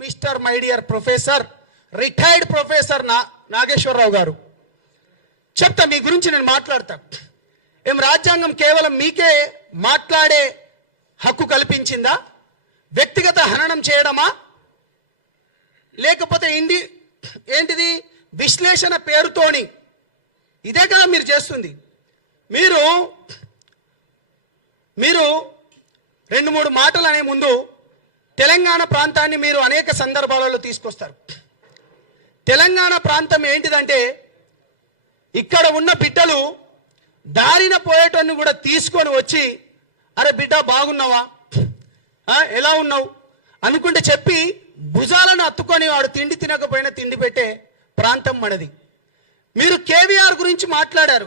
Mister my dear professor, retired professor Nageswara Rao గారు, చెప్తా మీ గురించి నేను మాట్లాడతా. ఏం రాజ్యాంగం కేవలం మీకే మాట్లాడే హక్కు కల్పించిందా? వ్యక్తిగత హననం చేయడమా? లేకపోతే ఏంటిది విశ్లేషణ పేరుతోని? ఇదే కదా మీరు చేస్తుంది. మీరు రెండు మూడు మాటలు అనే ముందు తెలంగాణ ప్రాంతాన్ని మీరు అనేక సందర్భాలలో తీసుకొస్తారు. తెలంగాణ ప్రాంతం ఏంటిదంటే, ఇక్కడ ఉన్న బిడ్డలు దారిన పోయేటోన్ని కూడా తీసుకొని వచ్చి, అరే బిడ్డ బాగున్నావా, ఎలా ఉన్నావు అనుకుంటే చెప్పి భుజాలను అత్తుకొని వాడు తిండి తినకపోయినా తిండి పెట్టే ప్రాంతం మనది. మీరు కేవీఆర్ గురించి మాట్లాడారు.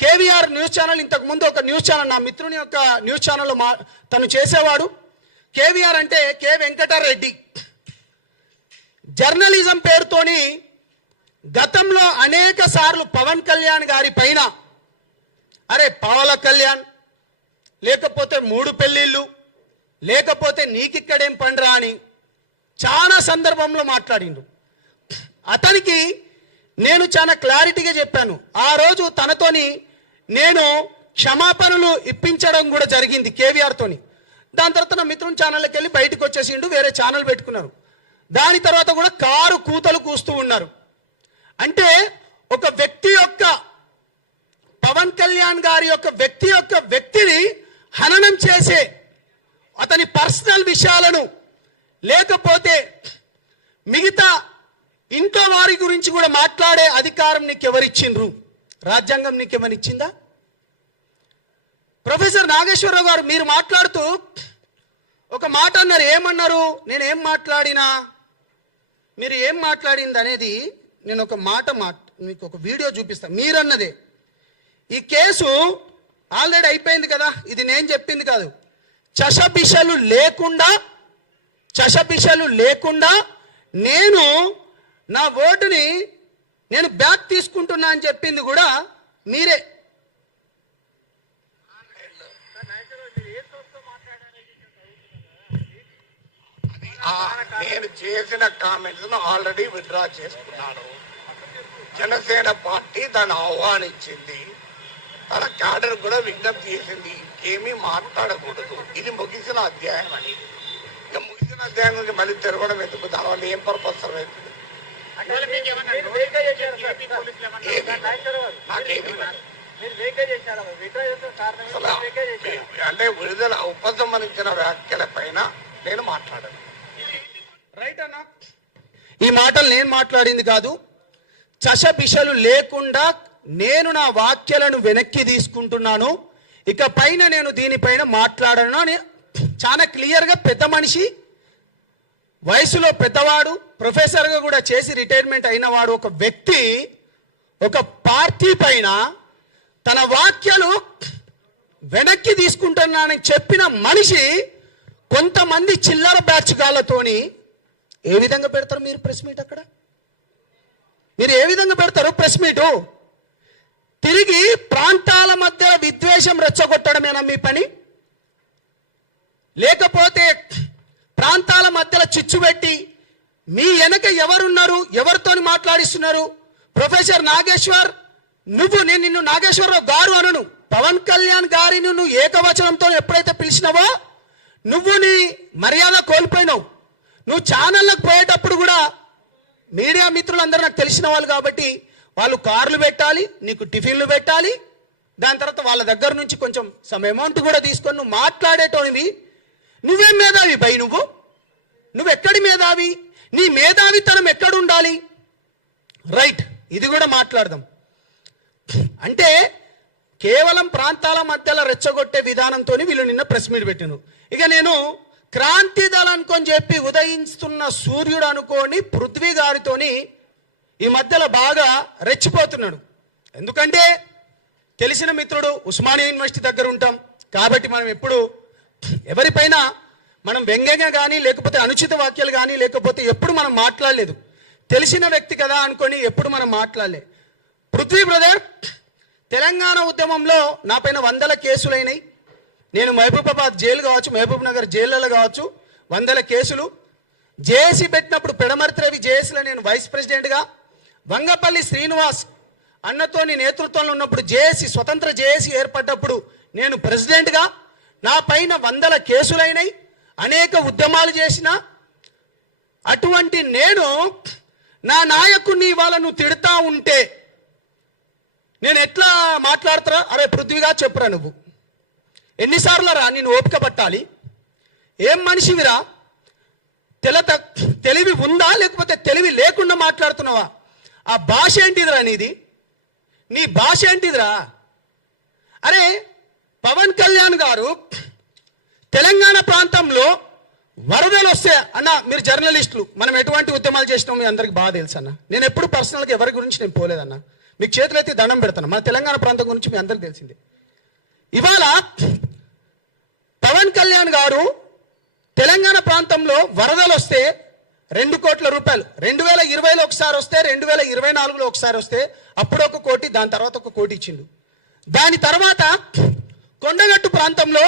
కేవీఆర్ న్యూస్ ఛానల్, ఇంతకుముందు ఒక న్యూస్ ఛానల్, నా మిత్రుని యొక్క న్యూస్ ఛానల్లో తను చేసేవాడు. కేవీఆర్ అంటే కె వెంకటరెడ్డి. జర్నలిజం పేరుతోని గతంలో అనేక సార్లు పవన్ కళ్యాణ్ గారి పైన, అరే పవల కళ్యాణ్, లేకపోతే మూడు పెళ్ళిళ్ళు, లేకపోతే నీకిక్కడేం పండ్రా అని చాలా సందర్భంలో మాట్లాడిండు. అతనికి నేను చాలా క్లారిటీగా చెప్పాను. ఆ రోజు తనతోని నేను క్షమాపణలు ఇప్పించడం కూడా జరిగింది కేవీఆర్ తోని. దాని తర్వాత నా మిత్రుని ఛానల్కి వెళ్ళి బయటకు వచ్చేసిండు, వేరే ఛానల్ పెట్టుకున్నారు. దాని తర్వాత కూడా కారు కూతలు కూస్తూ ఉన్నారు. అంటే ఒక వ్యక్తి యొక్క, పవన్ కళ్యాణ్ గారి యొక్క వ్యక్తిని హననం చేసే, అతని పర్సనల్ విషయాలను, లేకపోతే మిగతా ఇంట్లో వారి గురించి కూడా మాట్లాడే అధికారం నీకెవరిచ్చిండ్రు? రాజ్యాంగం నీకేమనిచ్చిందా? ప్రొఫెసర్ నాగేశ్వరరావు గారు, మీరు మాట్లాడుతూ ఒక మాట అన్నారు. ఏమన్నారు? నేనేం మాట్లాడినా, మీరు ఏం మాట్లాడింది అనేది నేను ఒక మాట మీకు ఒక వీడియో చూపిస్తాను. మీరన్నదే. ఈ కేసు ఆల్రెడీ అయిపోయింది కదా, ఇది నేను చెప్పింది కాదు. చషబిషలు లేకుండా నేను నా ఓటుని నేను బ్యాక్ తీసుకుంటున్నా అని చెప్పింది కూడా మీరే. నేను చేసిన కామెంట్స్ ఆల్రెడీ విత్డ్రా చేసుకున్నాను. జనసేన పార్టీ దాన్ని ఆహ్వానించింది, తన క్యాడర్ కూడా విజ్ఞప్తి చేసింది, ఇంకేమీ మాట్లాడకూడదు, ఇది ముగిసిన అధ్యాయం అని. ఇక ముగిసిన అధ్యాయం నుంచి మళ్ళీ తిరగడం ఎందుకు? దానివల్ల ఏం పర్పస్ అవుతుంది? అంటే విడుదల ఉపసంహరించిన వ్యాఖ్యల పైన నేను మాట్లాడాను. రైట్ అన్నా, ఈ మాటలు నేను మాట్లాడింది కాదు. చషబిషలు లేకుండా నేను నా వాక్యాలను వెనక్కి తీసుకుంటున్నాను, ఇక పైన నేను దీనిపైన మాట్లాడను అని చాలా క్లియర్గా పెద్ద మనిషి, వయసులో పెద్దవాడు, ప్రొఫెసర్గా కూడా చేసి రిటైర్మెంట్ అయినవాడు ఒక వ్యక్తి ఒక పార్టీ పైన తన వాక్యాలు వెనక్కి తీసుకుంటున్నానని చెప్పిన మనిషి కొంతమంది చిల్లర బ్యాచ్ గాళ్ళతోని ఏ విధంగా పెడతారు మీరు ప్రెస్ మీట్? అక్కడ మీరు ఏ విధంగా పెడతారు ప్రెస్ మీటు? తిరిగి ప్రాంతాల మధ్య విద్వేషం రెచ్చగొట్టడమేనా మీ పని? లేకపోతే ప్రాంతాల మధ్యలో చిచ్చు పెట్టి మీ వెనక ఎవరున్నారు, ఎవరితోని మాట్లాడిస్తున్నారు? ప్రొఫెసర్ నాగేశ్వర్, నేను నిన్ను నాగేశ్వరరావు గారు అనను. పవన్ కళ్యాణ్ గారిని నువ్వు ఏకవచనంతో ఎప్పుడైతే పిలిచినావో నువ్వు నీ మర్యాద కోల్పోయినావు. నువ్వు ఛానళ్ళకు పోయేటప్పుడు కూడా మీడియా మిత్రులందరూ నాకు తెలిసిన వాళ్ళు కాబట్టి వాళ్ళు కార్లు పెట్టాలి, నీకు టిఫిన్లు పెట్టాలి, దాని తర్వాత వాళ్ళ దగ్గర నుంచి కొంచెం సమ్ అమౌంట్ కూడా తీసుకొని నువ్వు మాట్లాడేటోనివి. నువ్వేం మేధావి బై? నువ్వెక్కడి మేధావి? నీ మేధావితనం ఎక్కడుండాలి? రైట్, ఇది కూడా మాట్లాడదాం. అంటే కేవలం ప్రాంతాల మధ్యలో రెచ్చగొట్టే విధానంతో వీళ్ళు నిన్న ప్రెస్ మీట్ పెట్టినారు. ఇక నేను క్రాంతి దళం అనుకొని చెప్పి ఉదయిస్తున్న సూర్యుడు అనుకోని పృథ్వీ గారితోని ఈ మధ్యలో బాగా రెచ్చిపోతున్నాడు. ఎందుకంటే తెలిసిన మిత్రుడు, ఉస్మానియా యూనివర్సిటీ దగ్గర ఉంటాం కాబట్టి మనం ఎప్పుడు ఎవరిపైన మనం వ్యంగ్యంగా కానీ లేకపోతే అనుచిత వాక్యాలు కానీ లేకపోతే ఎప్పుడు మనం మాట్లాడలేదు. తెలిసిన వ్యక్తి కదా అనుకొని ఎప్పుడు మనం మాట్లాడలే. పృథ్వీ బ్రదర్, తెలంగాణ ఉద్యమంలో నా పైన 100 కేసులైనాయి. నేను మహబూబాబాద్ జైలు కావచ్చు, మహబూబ్ నగర్ జైళ్ళలో కావచ్చు 100 కేసులు. జేఏసీ పెట్టినప్పుడు పెడమర్తి రవి జేఏసీలో నేను వైస్ ప్రెసిడెంట్గా, వంగపల్లి శ్రీనివాస్ అన్నతోని నేతృత్వంలో ఉన్నప్పుడు జేఏసీ స్వతంత్ర జేఏసీ ఏర్పడ్డప్పుడు నేను ప్రెసిడెంట్గా, నా పైన 100 కేసులైనాయి, అనేక ఉద్యమాలు చేసిన అటువంటి నేను నా నాయకుడిని ఇవాళ నువ్వు తిడతా ఉంటే నేను ఎట్లా మాట్లాడతారా? అరే పృథ్వీగా చెప్పురా, నువ్వు ఎన్నిసార్లు రా నేను ఓపిక పట్టాలి? ఏం మనిషివిరా? తెలివి ఉందా లేకపోతే తెలివి లేకుండా మాట్లాడుతున్నావా? ఆ భాష ఏంటిదిరా నీది? నీ భాష ఏంటిదిరా? అరే పవన్ కళ్యాణ్ గారు తెలంగాణ ప్రాంతంలో వరదలు వస్తే అన్న, మీరు జర్నలిస్టులు, మనం ఎటువంటి ఉద్యమాలు చేసినాం మీ అందరికి బాగా తెలుసు అన్న. నేను ఎప్పుడు పర్సనల్గా ఎవరి గురించి నేను పోలేదన్న, మీకు చేతులైతే దండం పెడతాను. మన తెలంగాణ ప్రాంతం గురించి మీ అందరికి తెలిసిందే. ఇవాళ పవన్ కళ్యాణ్ గారు తెలంగాణ ప్రాంతంలో వరదలు వస్తే 2 కోట్ల రూపాయలు 2020లో ఒకసారి వస్తే, 2024లో ఒకసారి వస్తే, అప్పుడు 1 కోటి, దాని తర్వాత 1 కోటి ఇచ్చిండు. దాని తర్వాత కొండగట్టు ప్రాంతంలో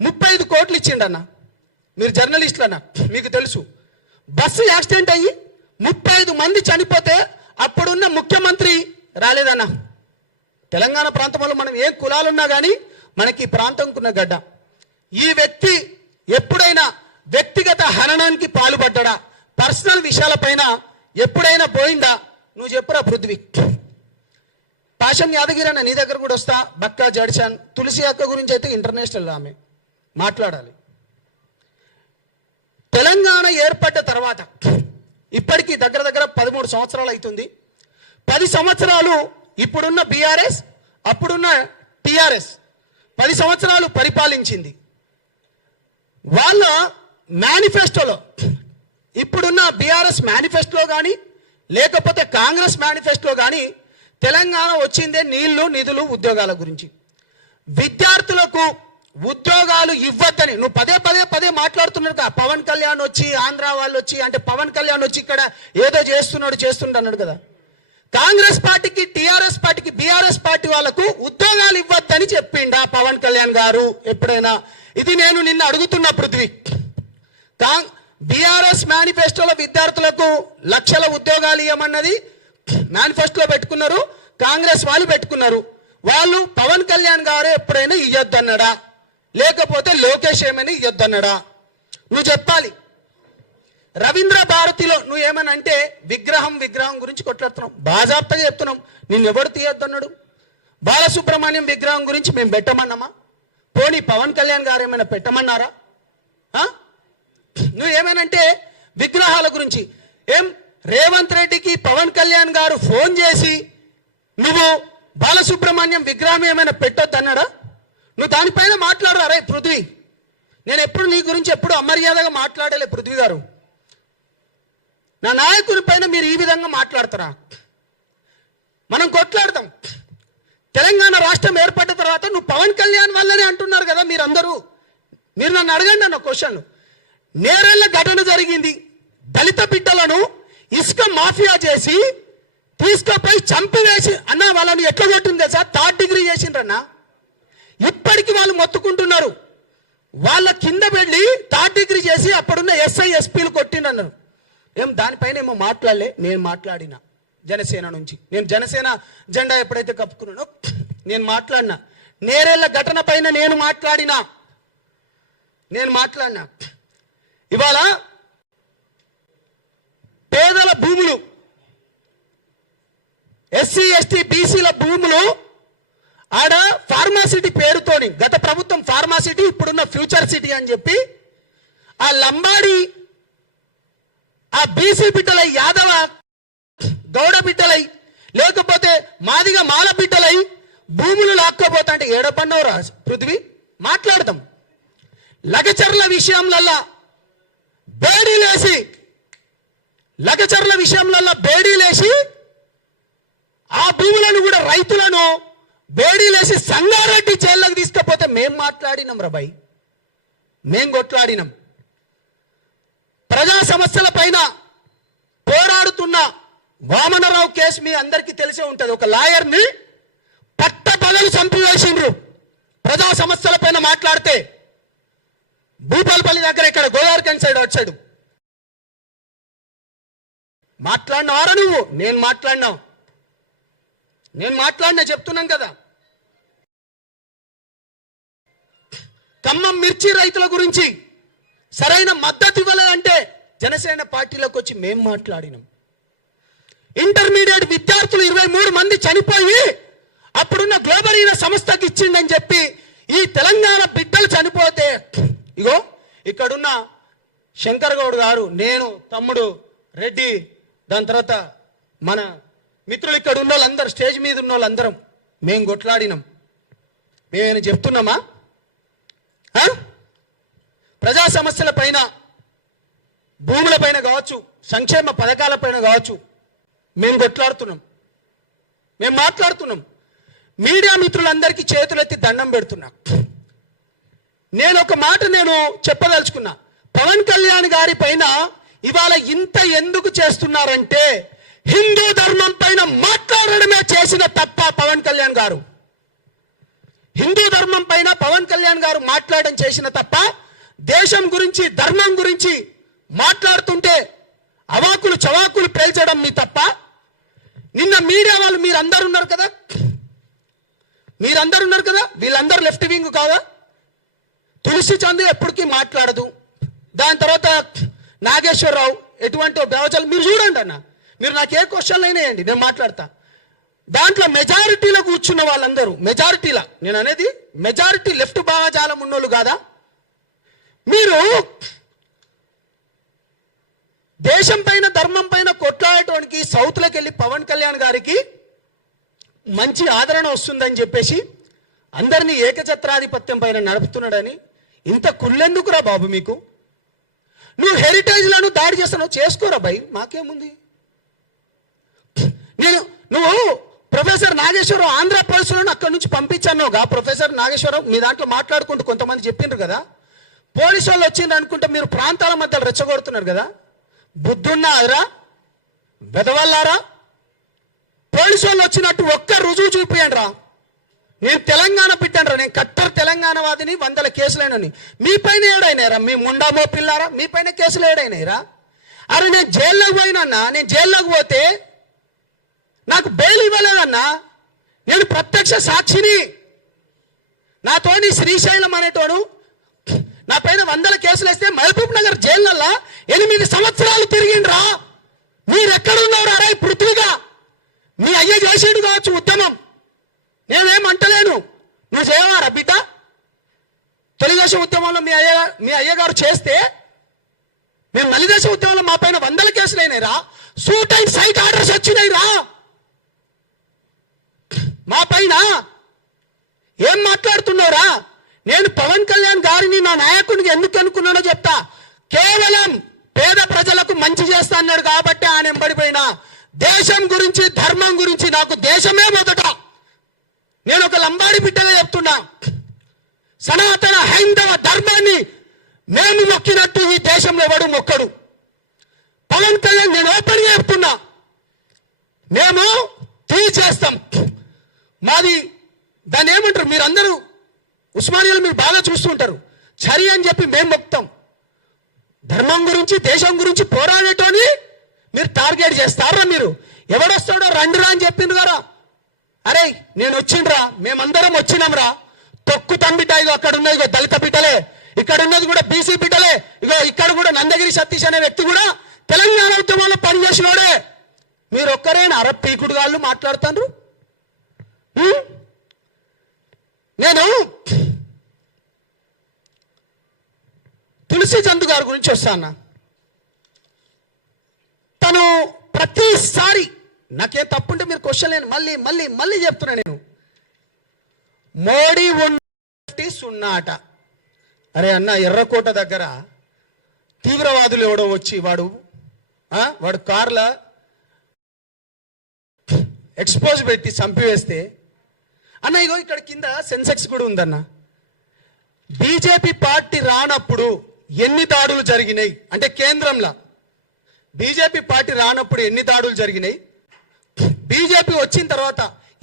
35 కోట్లు ఇచ్చిండన్న. మీరు జర్నలిస్టులు అన్న, మీకు తెలుసు. బస్సు యాక్సిడెంట్ అయ్యి 35 మంది చనిపోతే అప్పుడున్న ముఖ్యమంత్రి రాలేదన్న. తెలంగాణ ప్రాంతంలో మనం ఏ కులాలున్నా కానీ మనకి ఈ ప్రాంతంకున్న గడ్డ. ఈ వ్యక్తి ఎప్పుడైనా వ్యక్తిగత హననానికి పాల్పడ్డా? పర్సనల్ విషయాలపైన ఎప్పుడైనా పోయిందా? నువ్వు చెప్పురా పృథ్వీ. పాషం యాదగిరి అన్న, నీ దగ్గర కూడా వస్తా. బక్కా జడ్చాన్, తులసి అక్క గురించి అయితే ఇంటర్నేషనల్ ఆమె మాట్లాడాలి. తెలంగాణ ఏర్పడ్డ తర్వాత ఇప్పటికీ దగ్గర దగ్గర 13 సంవత్సరాలు అవుతుంది. 10 సంవత్సరాలు ఇప్పుడున్న బీఆర్ఎస్, అప్పుడున్న టీఆర్ఎస్ 10 సంవత్సరాలు పరిపాలించింది. వాళ్ళ మేనిఫెస్టోలో, ఇప్పుడున్న బీఆర్ఎస్ మేనిఫెస్టోలో కానీ లేకపోతే కాంగ్రెస్ మేనిఫెస్టోలో కానీ తెలంగాణ వచ్చిందే నీళ్లు, నిధులు, ఉద్యోగాల గురించి. విద్యార్థులకు ఉద్యోగాలు ఇవ్వద్దని నువ్వు పదే మాట్లాడుతున్నాడు. పవన్ కళ్యాణ్ వచ్చి, ఆంధ్ర వాళ్ళు వచ్చి, అంటే పవన్ కళ్యాణ్ వచ్చి ఇక్కడ ఏదో చేస్తున్నాడు కదా. కాంగ్రెస్ పార్టీకి, టీఆర్ఎస్ పార్టీకి, బీఆర్ఎస్ పార్టీ వాళ్ళకు ఉద్యోగాలు ఇవ్వద్దని చెప్పిండా పవన్ కళ్యాణ్ గారు ఎప్పుడైనా? ఇది నేను నిన్న అడుగుతున్న పృథ్వీ. బీఆర్ఎస్ మేనిఫెస్టోలో విద్యార్థులకు లక్షల ఉద్యోగాలు ఇవ్వమన్నది మేనిఫెస్టోలో పెట్టుకున్నారు, కాంగ్రెస్ వాళ్ళు పెట్టుకున్నారు. వాళ్ళు పవన్ కళ్యాణ్ గారు ఎప్పుడైనా ఇయ్యొద్దన్నాడా లేకపోతే లోకేష్ ఏమైనా ఇయ్యొద్దన్నాడా? నువ్వు చెప్పాలి. రవీంద్ర భారతిలో నువ్వు ఏమని అంటే విగ్రహం గురించి కొట్లాడుతున్నావు, బాజాప్తగా చెప్తున్నాం. నిన్నెవడు తీయొద్దన్నాడు? బాలసుబ్రహ్మణ్యం విగ్రహం గురించి మేము పెట్టమన్నామా? పోనీ పవన్ కళ్యాణ్ గారు ఏమైనా పెట్టమన్నారా? నువ్వు ఏమైనంటే విగ్రహాల గురించి ఏం రేవంత్ రెడ్డికి పవన్ కళ్యాణ్ గారు ఫోన్ చేసి నువ్వు బాలసుబ్రహ్మణ్యం విగ్రహం ఏమైనా పెట్టొద్దన్నాడా? నువ్వు దానిపైన మాట్లాడరా? రే పృథ్వీ, నేను ఎప్పుడు నీ గురించి ఎప్పుడు అమర్యాదగా మాట్లాడలే పృథ్వీ గారు. నా నాయకుని పైన మీరు ఈ విధంగా మాట్లాడతారా? మనం కొట్లాడతాం. తెలంగాణ రాష్ట్రం ఏర్పడిన తర్వాత నువ్వు పవన్ కళ్యాణ్ వల్లనే అంటున్నారు కదా మీరందరూ. మీరు నన్ను అడగండి అన్న క్వశ్చన్. నేరేళ్ల ఘటన జరిగింది. దళిత బిడ్డలను ఇసుక మాఫియా చేసి తీసుకుపోయి చంపివేసి అన్న వాళ్ళని ఎట్లా కొట్టింది తెలుసా? 3rd degree చేసిండ్రన్నా. ఇప్పటికి వాళ్ళు మొత్తుకుంటున్నారు. వాళ్ళ కింద వెళ్ళి 3rd డిగ్రీ చేసి అప్పుడున్న ఎస్ఐ ఎస్పీలు కొట్టిండన్నారు. ఏం దానిపైన ఏమో మాట్లాడలే. నేను మాట్లాడిన జనసేన నుంచి, నేను జనసేన జెండా ఎప్పుడైతే కప్పుకున్నానో నేను మాట్లాడినా. నేరేళ్ల ఘటన పైన నేను మాట్లాడినా. ఇవాళ పేదల భూములు, ఎస్సీ ఎస్టీ బీసీల భూములు ఆడ ఫార్మాసిటీ పేరుతోని, గత ప్రభుత్వం ఫార్మాసిటీ, ఇప్పుడున్న ఫ్యూచర్ సిటీ అని చెప్పి ఆ లంబాడి, ఆ బీసీ బిడ్డలై, యాదవ గౌడ బిడ్డలై, లేకపోతే మాదిగ మాల బిడ్డలై భూములు లాక్కోపోతా అంటే ఏడపన్నవరా పృథ్వీ? మాట్లాడదాం. లగచర్ల విషయంలో బేడీలేసి ఆ భూములను కూడా రైతులను బేడీలేసి సంగారెడ్డి జైల్లోకి తీసుకపోతే మేం మాట్లాడినాం రా భయ్, మేం కొట్లాడినాం. ప్రజా సమస్యల పైన పోరాడుతున్న వామనరావు కేసు మీ అందరికీ తెలిసే ఉంటుంది. ఒక లాయర్ని పట్టపగలు చంపివేసిండ్రు ప్రజా సమస్యల పైన మాట్లాడితే. భూపాలపల్లి దగ్గర, ఇక్కడ గోదావరిఖండ్ సైడ్, అటు సైడ్ మాట్లాడినారా నువ్వు? నేను మాట్లాడినా చెప్తున్నాం కదా. ఖమ్మం మిర్చి రైతుల గురించి సరైన మద్దతు ఇవ్వలేదంటే జనసేన పార్టీలోకి వచ్చి మేం మాట్లాడినాం. ఇంటర్మీడియట్ విద్యార్థులు 23 మంది చనిపోయి అప్పుడున్న గ్లోబరీన సంస్థకి ఇచ్చిండని చెప్పి ఈ తెలంగాణ బిడ్డలు చనిపోతే ఇగో ఇక్కడున్న శంకర్ గౌడ్ గారు, నేను, తమ్ముడు రెడ్డి, దాని తర్వాత మన మిత్రులు ఇక్కడ ఉన్న వాళ్ళందరూ, స్టేజ్ మీద ఉన్న వాళ్ళందరం మేము కొట్లాడినాం. మేమేమైనా చెప్తున్నామా? ప్రజా సమస్యల పైన, భూముల పైన కావచ్చు, సంక్షేమ పథకాల పైన కావచ్చు మేము కొట్లాడుతున్నాం, మేము మాట్లాడుతున్నాం. మీడియా మిత్రులందరికీ చేతులెత్తి దండం పెడుతున్నా. నేను ఒక మాట చెప్పదలుచుకున్నా. పవన్ కళ్యాణ్ గారి పైన ఇవాళ ఇంత ఎందుకు చేస్తున్నారంటే హిందూ ధర్మం పైన మాట్లాడడమే చేసిన తప్ప పవన్ కళ్యాణ్ గారు. హిందూ ధర్మం పైన పవన్ కళ్యాణ్ గారు మాట్లాడడం చేసిన తప్ప దేశం గురించి, ధర్మం గురించి మాట్లాడుతుంటే అవాకులు చవాకులు పేల్చడం మీ తప్ప. నిన్న మీడియా వాళ్ళు మీరందరూ ఉన్నారు కదా, వీళ్ళందరూ లెఫ్ట్ వింగ్ కాదా? తులసి చంద్ ఎప్పటికీ మాట్లాడదు. దాని తర్వాత నాగేశ్వరరావు ఎటువంటి బేవచాలు మీరు చూడండి అన్న. మీరు నాకు ఏ క్వశ్చన్లు అయినా వేయండి, నేను మాట్లాడతా. దాంట్లో మెజారిటీలో కూర్చున్న వాళ్ళందరూ, మెజారిటీలా నేను అనేది మెజారిటీ లెఫ్ట్ భావజాలం ఉన్నోళ్ళు కాదా? మీరు దేశం పైన, ధర్మం పైన కొట్లాడటానికి సౌత్లోకి వెళ్ళి పవన్ కళ్యాణ్ గారికి మంచి ఆదరణ వస్తుందని చెప్పేసి అందరినీ ఏకఛత్రాధిపత్యం పైన నడుపుతున్నాడని ఇంత కుళ్ళెందుకురా బాబు మీకు? నువ్వు హెరిటేజ్లను దాడి చేస్తున్నావు, చేసుకోరా భయ్, మాకేముంది? నువ్వు ప్రొఫెసర్ నాగేశ్వరరావు ఆంధ్రప్రదేశ్లో అక్కడి నుంచి పంపించానుగా. ప్రొఫెసర్ నాగేశ్వరరావు మీ దాంట్లో మాట్లాడుకుంటూ కొంతమంది చెప్పిండ్రు కదా, పోలీసు వాళ్ళు వచ్చిండ్రు అనుకుంటే మీరు ప్రాంతాల మధ్యలో రెచ్చగొడుతున్నారు కదా. బుద్ధున్నారా బెదవల్లారా? పోలీసు వాళ్ళు వచ్చినట్టు ఒక్క రుజువు చూపియండి రా. నేను తెలంగాణ పెట్టాను రా, నేను కట్టర్ తెలంగాణ వాదిని, 100 కేసులైనని. మీ పైన ఏడైనారా? మీ ముండామో పిల్లారా, మీ పైన కేసులు ఏడైనాయిరా? అరే నేను జైల్లోకి పోయినన్నా, నేను జైల్లోకి పోతే నాకు బెయిల్ ఇవ్వలేదన్నా, నేను ప్రత్యక్ష సాక్షిని. నాతోని శ్రీశైలం అనేటోడు నా పైన 100 కేసులు వేస్తే మహబూబ్ నగర్ జైళ్ళల్లో 8 సంవత్సరాలు తిరిగిండ్రా. మీరెక్కడున్నారా? అరే పృథ్వీగా మీ అయ్య చేసేడు కావచ్చు ఉద్యమం, నేనేమంటలేను. నువ్వు చేయవారా బిడ్డ? తెలుగుదేశం ఉద్యమంలో మీ అయ్యగారు చేస్తే మేము నలిదేశం ఉద్యమంలో మా పైన 100 కేసులు అయినాయిరా. సూట్ అండ్ సైట్ ఆర్డర్స్ వచ్చినాయిరా మా పైన. ఏం మాట్లాడుతున్నావురా? నేను పవన్ కళ్యాణ్ గారిని నా నాయకుడిని ఎందుకు అనుకున్నానో చెప్తా. కేవలం పేద ప్రజలకు మంచి చేస్తా అన్నాడు కాబట్టి ఆయన ఎంబడిపోయినా. దేశం గురించి, ధర్మం గురించి నాకు దేశమే మొదట. నేను ఒక లంబాడి బిడ్డగా చెప్తున్నా, సనాతన హైందవ ధర్మాన్ని మేము మొక్కినట్టు ఈ దేశంలో ఎవడు మొక్కడు. పవన్ కళ్యాణ్ నేను ఓపెన్గా చెప్తున్నా, మేము తీసేస్తాం. మాది దాన్ని ఏమంటారు మీరందరూ ఉస్మానియాలు మీరు బాగా చూస్తుంటారు, చరి అని చెప్పి మేము మొక్తాం. ధర్మం గురించి, దేశం గురించి పోరాడేటోని మీరు టార్గెట్ చేస్తారా? మీరు ఎవడొస్తాడో రండిరా అని చెప్పిండ్రు కదా. అరే నేను వచ్చిండ్రా, మేమందరం వచ్చినాంరా. తొక్కు తంబిట, ఇగో అక్కడ ఉన్నది ఇగో దళిత బిడ్డలే, ఇక్కడ ఉన్నది కూడా బీసీ బిడ్డలే. ఇగో ఇక్కడ కూడా నందగిరి సతీష్ అనే వ్యక్తి కూడా తెలంగాణ ఉద్యమంలో పనిచేసినోడే. మీరు ఒక్కరేనా అర పీకుడు గాళ్ళు మాట్లాడుతాండ్రు? నేను తులసి చంద్ గారి గురించి వస్తాను. తను ప్రతిసారి నాకేం తప్పుంటే మీరు క్వశ్చన్ లేని మళ్ళీ మళ్ళీ మళ్ళీ చెప్తున్నా. నేను మోడీ ఉన్నటి సున్నాట. అరే అన్న, ఎర్రకోట దగ్గర తీవ్రవాదులు ఎవడో వచ్చి వాడు కార్ల ఎక్స్పోజ్ పెట్టి చంపివేస్తే, అన్న ఇగో ఇక్కడ కింద సెన్సెక్స్ కూడా ఉందన్న. బీజేపీ పార్టీ రానప్పుడు ఎన్ని దాడులు జరిగినాయి అంటే కేంద్రంలో బీజేపీ పార్టీ రానప్పుడు ఎన్ని దాడులు జరిగినాయి, బీజేపీ వచ్చిన తర్వాత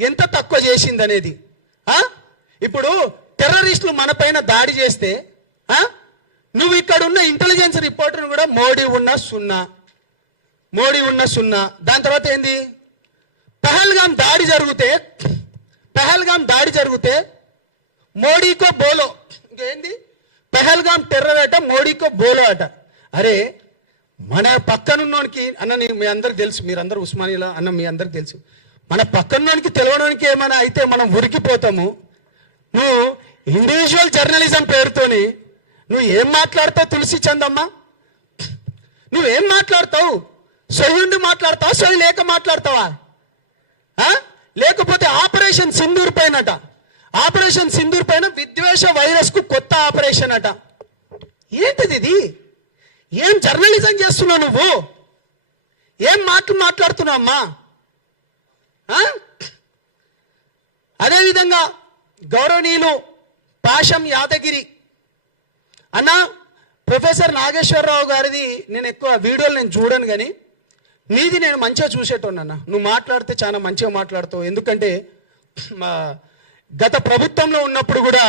ఎంత తక్కువ చేసింది అనేది. ఇప్పుడు టెర్రరిస్టులు మన పైన దాడి చేస్తే నువ్వు ఇక్కడ ఉన్న ఇంటెలిజెన్స్ రిపోర్టర్ని కూడా మోడీ ఉన్న సున్నా, మోడీ ఉన్న సున్నా. దాని తర్వాత ఏంది, పహల్గాం దాడి జరిగితే మోడీకో బోలో, ఇంకేంది పహల్గాం టెర్రర్ అట, మోడీకో బోలో అట. అరే మన పక్కనున్నోనికి అన్న, మీ అందరికి తెలుసు, మీరందరూ ఉస్మానియాలో అన్న, మీ అందరికి తెలుసు, మన పక్కనున్నోనికి తెలవడానికి ఏమైనా అయితే మనం ఉరికిపోతాము. నువ్వు ఇండివిజువల్ జర్నలిజం పేరుతోని నువ్వు ఏం మాట్లాడతావు తులసి చందమ్మ? నువ్వేం మాట్లాడతావు? సొయ్యుండి మాట్లాడతావా, సొయ్యి లేక మాట్లాడతావా? లేకపోతే ఆపరేషన్ సింధూర్ పైనట, ఆపరేషన్ సింధూర్ పైన విద్వేష వైరస్ కు కొత్త ఆపరేషన్ అట. ఏంటిది ఇది? ఏం జర్నలిజం చేస్తున్నావు నువ్వు? ఏం మాట్లాడుతున్నావు అమ్మా? అదేవిధంగా గౌరవనీయులు పాషం యాదగిరి అన్న, ప్రొఫెసర్ నాగేశ్వరరావు గారిది నేను ఎక్కువ వీడియోలు నేను చూడను, కానీ నీది నేను మంచిగా చూసేటోను అన్న. నువ్వు మాట్లాడితే చాలా మంచిగా మాట్లాడతావు. ఎందుకంటే గత ప్రభుత్వంలో ఉన్నప్పుడు కూడా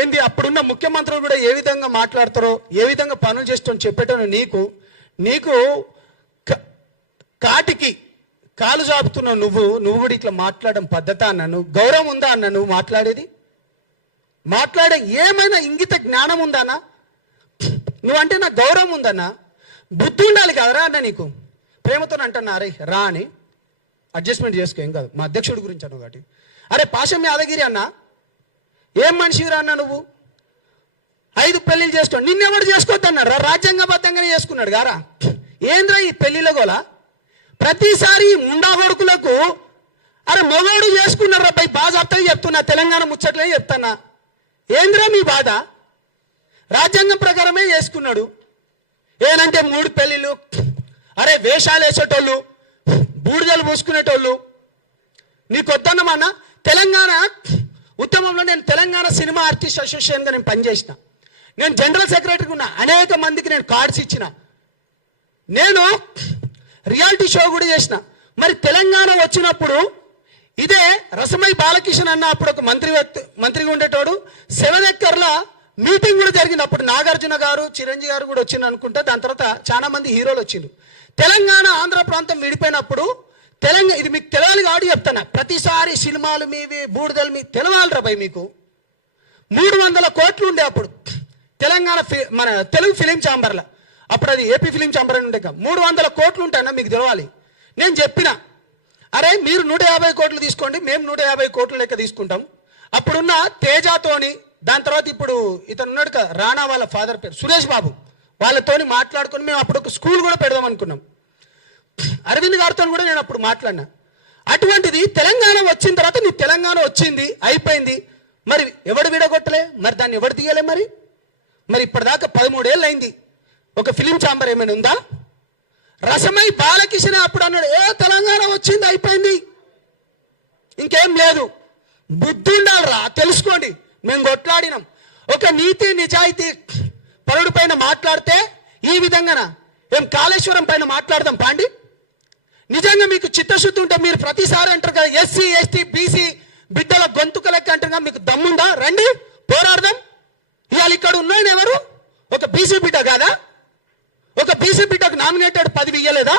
ఏంది అప్పుడున్న ముఖ్యమంత్రులు కూడా ఏ విధంగా మాట్లాడతారో, ఏ విధంగా పనులు చేస్తామని చెప్పేటోను. నీకు కాటికి కాలు చాపుతున్నావు నువ్వు కూడా ఇట్లా మాట్లాడడం పద్ధత అన్న? నువ్వు గౌరవం ఉందా అన్న? నువ్వు మాట్లాడే ఏమైనా ఇంగిత జ్ఞానం ఉందన్నా? నువ్వంటే నాకు గౌరవం ఉందన్నా, బుద్ధి ఉండాలి కదరా అన్న నీకు. ప్రేమతో అంటున్నా, అరే రా అని అడ్జస్ట్మెంట్ చేసుకో, ఏం కాదు. మా అధ్యక్షుడి గురించి అన్న ఒకటి. అరే పాషం యాదగిరి అన్న, ఏం మనిషిరా అన్న నువ్వు? 5 పెళ్లిళ్ళు చేసుకోండి, నిన్నెవడు చేసుకోవద్దన్నారా? రాజ్యాంగబద్ధంగానే చేసుకున్నాడు గారా. ఏంద్రా ఈ పెళ్లిళ్ళ గోలా? ప్రతిసారి ముండా కొడుకులకు అరే మొగోడు చేసుకున్నారా పై బాజాప్తగా చెప్తున్నా, తెలంగాణ ముచ్చట్లే చెప్తున్నా. ఏంద్రా మీ బాధ? రాజ్యాంగం ప్రకారమే చేసుకున్నాడు. ఏనంటే 3 పెళ్లిళ్ళు, అరే వేషాలు వేసేటోళ్ళు, బూడిదలు పూసుకునేటోళ్ళు. నీకు వద్దన్నమన్నా. తెలంగాణ ఉద్యమంలో నేను తెలంగాణ సినిమా ఆర్టిస్ట్ అసోసియేషన్గా నేను పనిచేసిన, నేను జనరల్ సెక్రటరీగా ఉన్నా, అనేక మందికి నేను కార్డ్స్ ఇచ్చిన, నేను రియాలిటీ షో కూడా చేసిన. మరి తెలంగాణ వచ్చినప్పుడు ఇదే రసమై బాలకిషన్ అన్న అప్పుడు ఒక మంత్రిగా ఉండేటోడు, 7 ఎక్కర్ల మీటింగ్ కూడా జరిగింది. అప్పుడు నాగార్జున గారు, చిరంజీవి గారు కూడా వచ్చింది అనుకుంటా. దాని తర్వాత చాలా మంది హీరోలు వచ్చిండ్రు. తెలంగాణ ఆంధ్ర ప్రాంతం విడిపోయినప్పుడు ఇది మీకు తెలవాలి కాబట్టి చెప్తాను. ప్రతిసారి సినిమాలు మీవి, బూడిదలు మీ తెలవాలిరా భయ్. మీకు 300 కోట్లు ఉండే అప్పుడు తెలంగాణ మన తెలుగు ఫిలిం ఛాంబర్లో. అప్పుడు అది ఏపీ ఫిలిం ఛాంబర్ అని ఉండే. 300 కోట్లు ఉంటాయన్నా, మీకు తెలవాలి. నేను చెప్పిన, అరే మీరు 150 కోట్లు తీసుకోండి, మేము 150 కోట్ల లెక్క తీసుకుంటాం. అప్పుడున్న తేజాతోని, దాని తర్వాత ఇప్పుడు ఇతను ఉన్నాడు కదా రాణా వాళ్ళ ఫాదర్ పేరు సురేష్ బాబు, వాళ్ళతోని మాట్లాడుకొని మేము అప్పుడు ఒక స్కూల్ కూడా పెడదాం అనుకున్నాం. అరవింద్ గారితో కూడా నేను అప్పుడు మాట్లాడినా. అటువంటిది తెలంగాణ వచ్చిన తర్వాత నీ తెలంగాణ వచ్చింది, అయిపోయింది. మరి ఎవడు విడగొట్టలే? మరి దాన్ని ఎవడు తీయలే? మరి ఇప్పటిదాకా 13 ఏళ్ళు అయింది. ఒక ఫిలిం ఛాంబర్ ఏమైనా ఉందా? రసమై బాలకిషన్ అప్పుడు అన్నాడు, తెలంగాణ వచ్చింది, అయిపోయింది, ఇంకేం లేదు. బుద్ధి ఉండాలిరా, తెలుసుకోండి. మేము కొట్లాడినాం. ఒక నీతి నిజాయితీ పరుడు పైన మాట్లాడితే ఈ విధంగా ఏం కాళేశ్వరం పైన మాట్లాడదాం పాండి? నిజంగా మీకు చిత్తశుద్ధి ఉంటే మీరు ప్రతిసారి అంటారు కదా ఎస్సీ ఎస్టీ బీసీ బిడ్డల గొంతుక లెక్క అంటారు కదా, మీకు దమ్ముందా? రండి పోరాడదాం. ఇవాళ ఇక్కడ ఉన్నాయని ఎవరు? ఒక బీసీ బిడ్డ కాదా? ఒక బీసీ బిడ్డకు నామినేటెడ్ పదవి ఇయ్యలేదా?